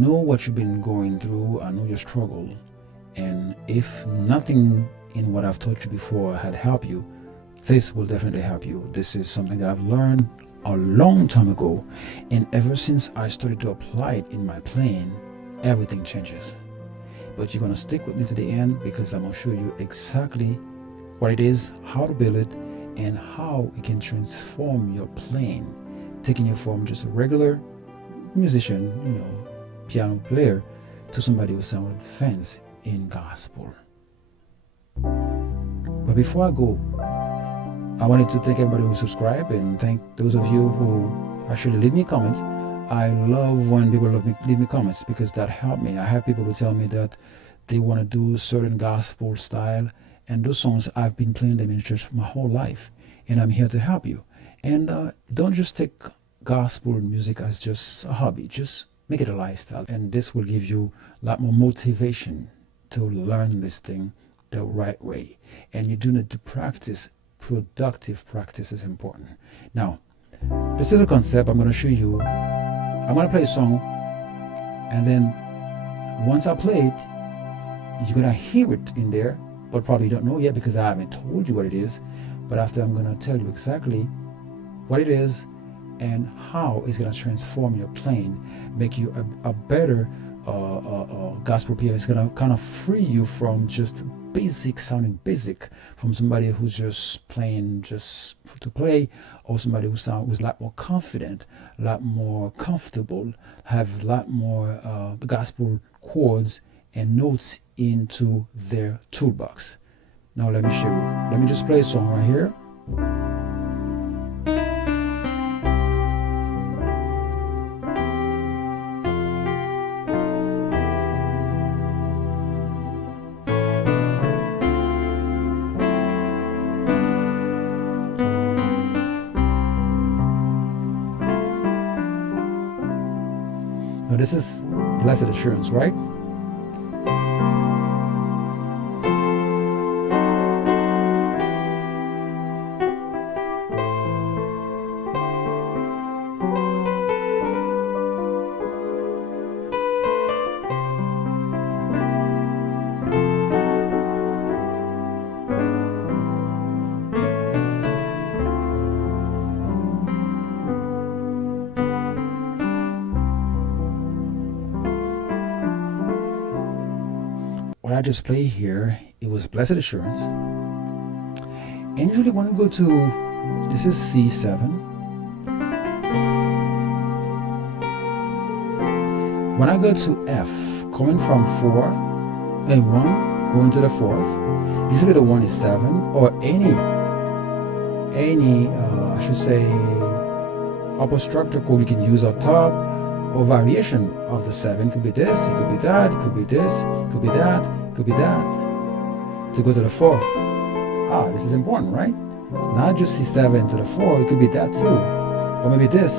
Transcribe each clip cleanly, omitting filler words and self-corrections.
know what you've been going through, I know your struggle, and if nothing in what I've taught you before had helped you, this will definitely help you. This is something that I've learned a long time ago, and ever since I started to apply it in my playing, everything changes. But you're going to stick with me to the end, because I'm going to show you exactly what it is, how to build it, and how it can transform your playing, taking you from just a regular musician, piano player, to somebody who sounds fancy in gospel. But before I go, I wanted to thank everybody who subscribed, and thank those of you who actually leave me comments. I love when people leave me comments, because that helped me. I have people who tell me that they want to do certain gospel style, and those songs, I've been playing them in church my whole life, and I'm here to help you. And don't just take gospel music as just a hobby, just make it a lifestyle, and this will give you a lot more motivation to learn this thing the right way. And you do need to practice. Productive practice is important. Now, this is a concept I'm going to show you. I'm going to play a song, and then once I play it, you're going to hear it in there, but probably don't know yet because I haven't told you what it is. But after, I'm going to tell you exactly what it is and how it's going to transform your playing, make you a better gospel player. It's going to kind of free you from just sounding basic, from somebody who's just playing just to play, or somebody who's a lot more confident, a lot more comfortable, have a lot more gospel chords and notes into their toolbox. Now let me show you. Let me just play a song right here. Now this is Blessed Assurance, right? What I just played here, it was Blessed Assurance. And usually when we go to, this is C7. When I go to F, coming from 4 and 1, going to the 4th, usually the 1 is 7, or any I should say, upper structure chord you can use up top, or variation of the 7. Could be this, it could be that, it could be this, it could be that, it could be that, to go to the 4. This is important, right? Not just C7 to the 4, it could be that too, or maybe this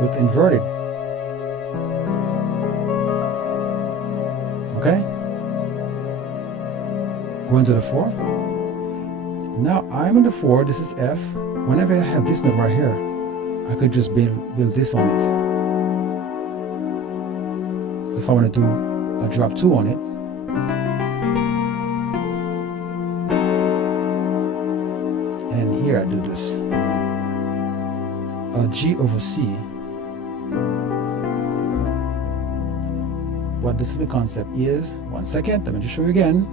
with inverted. Okay, going to the 4. Now I'm in the 4, this is F. Whenever I have this note right here, I could just build this on it. If I want to do a drop 2 on it, and here I do this, a G over C. What the simple concept is, 1 second, let me just show you again.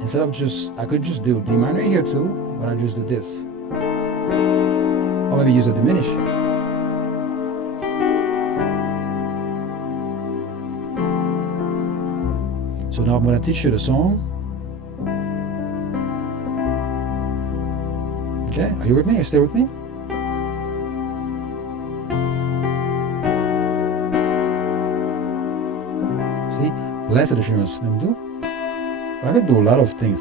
Instead of just, I could just do D minor here too, but I just do this, or maybe use a diminish. So now I'm going to teach you the song. Okay, are you with me? You stay with me? See, Blessed Assurance. Let me do. I can do a lot of things,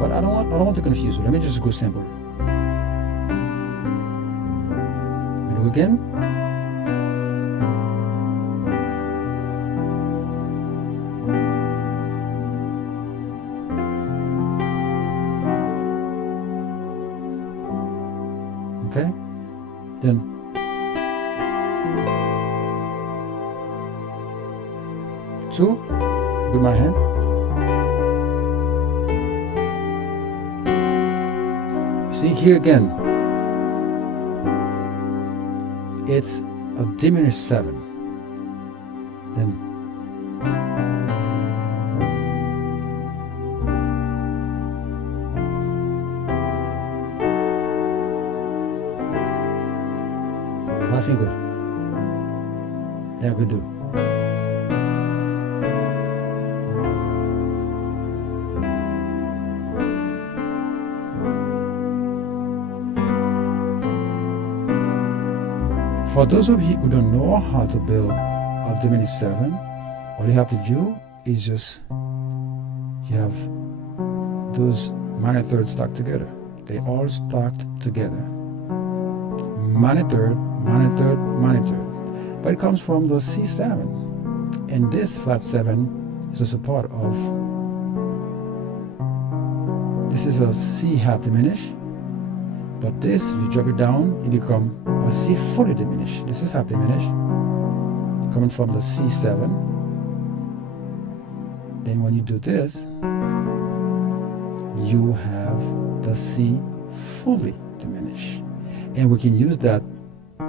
but I don't want to confuse you. Let me just go simple. We do again. Okay, then two with my hand. See here again, it's a diminished 7. Then passing good. Yeah, good do. For those of you who don't know how to build a diminished 7, all you have to do is just, you have those minor thirds stacked together. They all stacked together. Minor third, minor third, minor third. But it comes from the C7. And this flat 7 is also part of, this is a C half diminished. But this, you drop it down, it becomes a C fully diminished. This is half diminished, coming from the C7. Then when you do this, you have the C fully diminished. And we can use that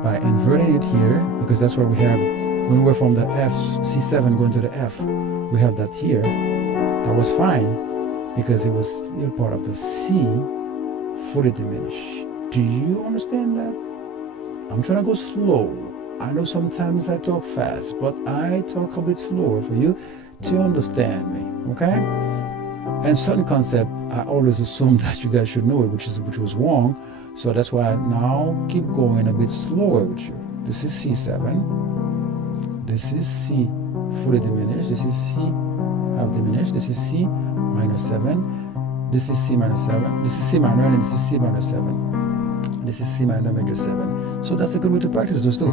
by inverting it here, because that's what we have when we're from the F, C7 going to the F. We have that here. That was fine because it was still part of the C fully diminished. Do you understand that? I'm trying to go slow. I know sometimes I talk fast, but I talk a bit slower for you to understand me, okay? And certain concept, I always assume that you guys should know it, which was wrong. So that's why I now keep going a bit slower with you. This is C7. This is C fully diminished. This is C half diminished. This is C minor 7. This is C minor 7. This is C minor, and this is C minor 7. This is C minor major 7. So that's a good way to practice those two.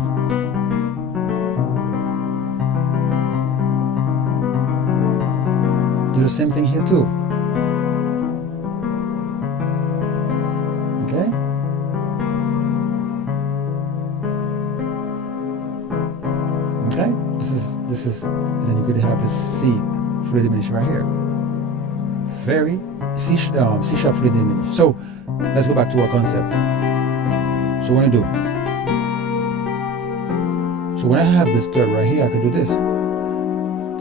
Do the same thing here too. Okay? Okay? This is, and then you could have this C fully diminished right here. Very C sharp fully diminished. So let's go back to our concept. So what do I do? So when I have this third right here, I could do this.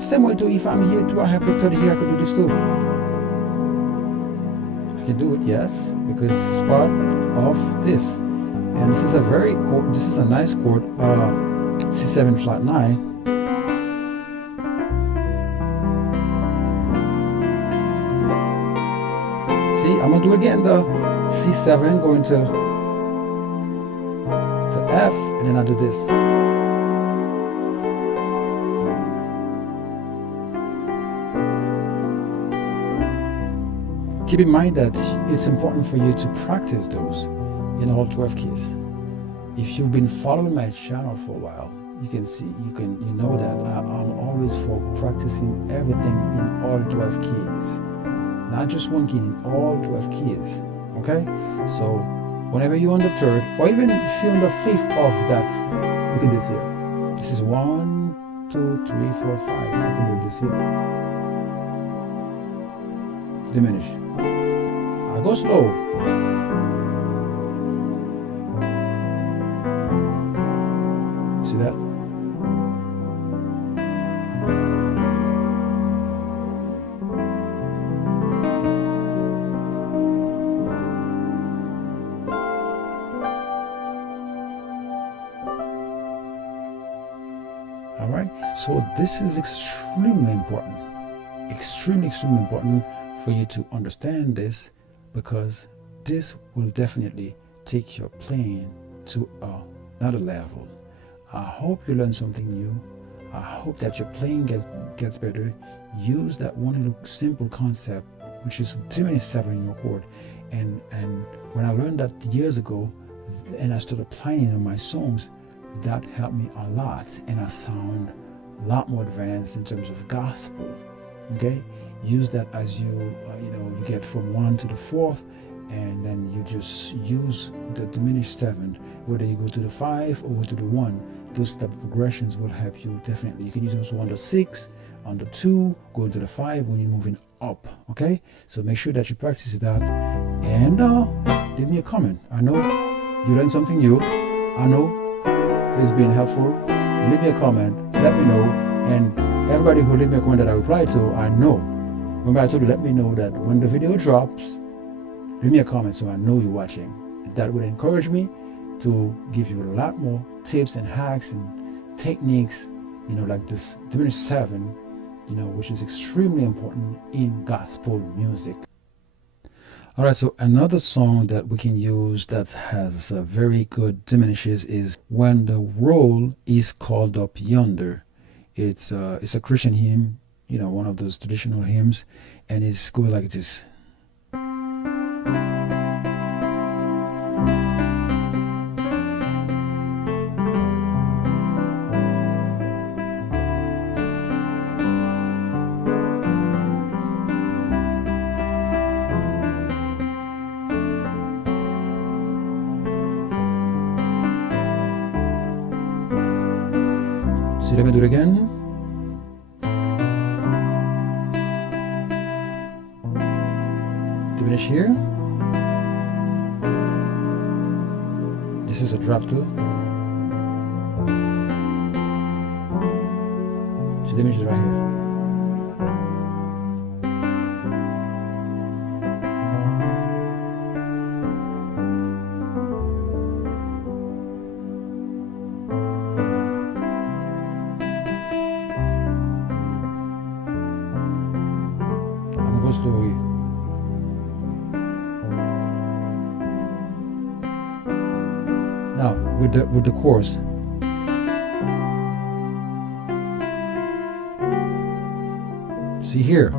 Same way too, if I'm here too, I have the third here, I could do this too. I can do it, yes, because it's part of this. And this is a very chord, this is a nice chord, C7 flat 9. See, I'm gonna do again the C7 going to F, and then I do this. Keep in mind that it's important for you to practice those in all 12 keys. If you've been following my channel for a while, you can see, you know that I'm always for practicing everything in all 12 keys. Not just one key, in all 12 keys. Okay? So whenever you're on the third, or even if you're on the fifth of that, look at this here. This is 1, 2, 3, 4, 5. I can do this here. Diminish. I go slow. See that? All right. So this is extremely important. Extremely important for you to understand this, because this will definitely take your playing to another level. I hope you learned something new. I hope that your playing gets better. Use that one little simple concept, which is diminished 7 in your chord. And when I learned that years ago, and I started applying it on my songs, that helped me a lot, and I sound a lot more advanced in terms of gospel. Okay, use that as you you get from 1 to the 4th, and then you just use the diminished 7, whether you go to the 5 or to the 1. Those type of progressions will help you definitely. You can use also on the 6, on the 2, going to the 5 when you're moving up. Okay, so make sure that you practice that, and leave me a comment. I know you learned something new. I know it's been helpful. Leave me a comment, let me know, and everybody who leave me a comment that I reply to, I know. Remember I told you, let me know that when the video drops, leave me a comment so I know you're watching. That would encourage me to give you a lot more tips and hacks and techniques, you know, like this diminished 7, you know, which is extremely important in gospel music. All right, so another song that we can use that has very good diminishes is When the Roll is Called Up Yonder. It's a Christian hymn, you know, one of those traditional hymns, and it's goes like this. So let me do it again. Diminish here. This is a drop too. So diminish it right here. Go slowly. Now with the chords. See here.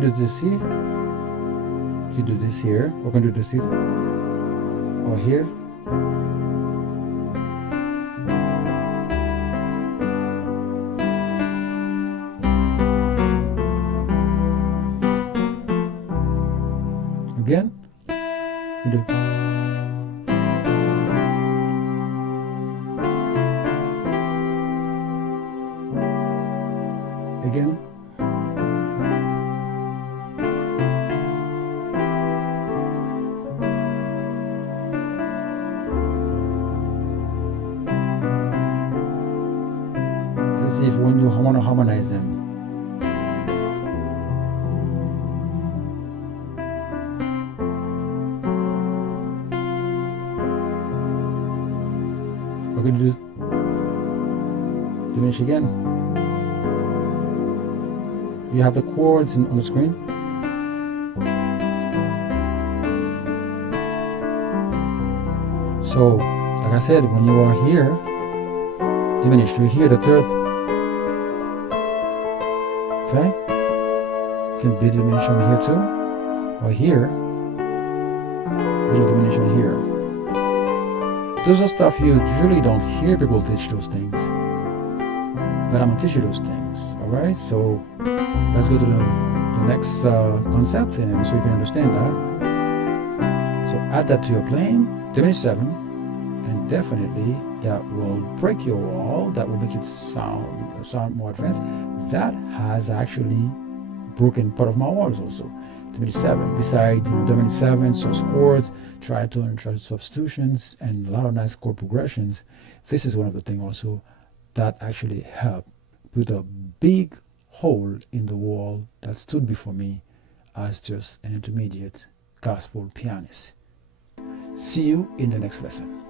Do this here, you do this here, we're going to do this here, or here. Again, we do. Again. Let's see if when you want to harmonize them. We're going to do diminish again. You have the chords on the screen. So, like I said, when you are here, diminish. You hear the third. Okay? You can be diminished on here too, or here. Little diminish on here. Those are stuff you usually don't hear people teach those things, but I'm gonna teach you those things. All right? So let's go to the next concept, and so you can understand that. So add that to your playing, diminish 7, and definitely that will break your wall. That will make it sound more advanced. That has actually broken part of my walls also. Diminished 7. Beside diminished 7, source chords, tritone, substitutions, and a lot of nice chord progressions. This is one of the things also that actually helped put a big hole in the wall that stood before me as just an intermediate gospel pianist. See you in the next lesson.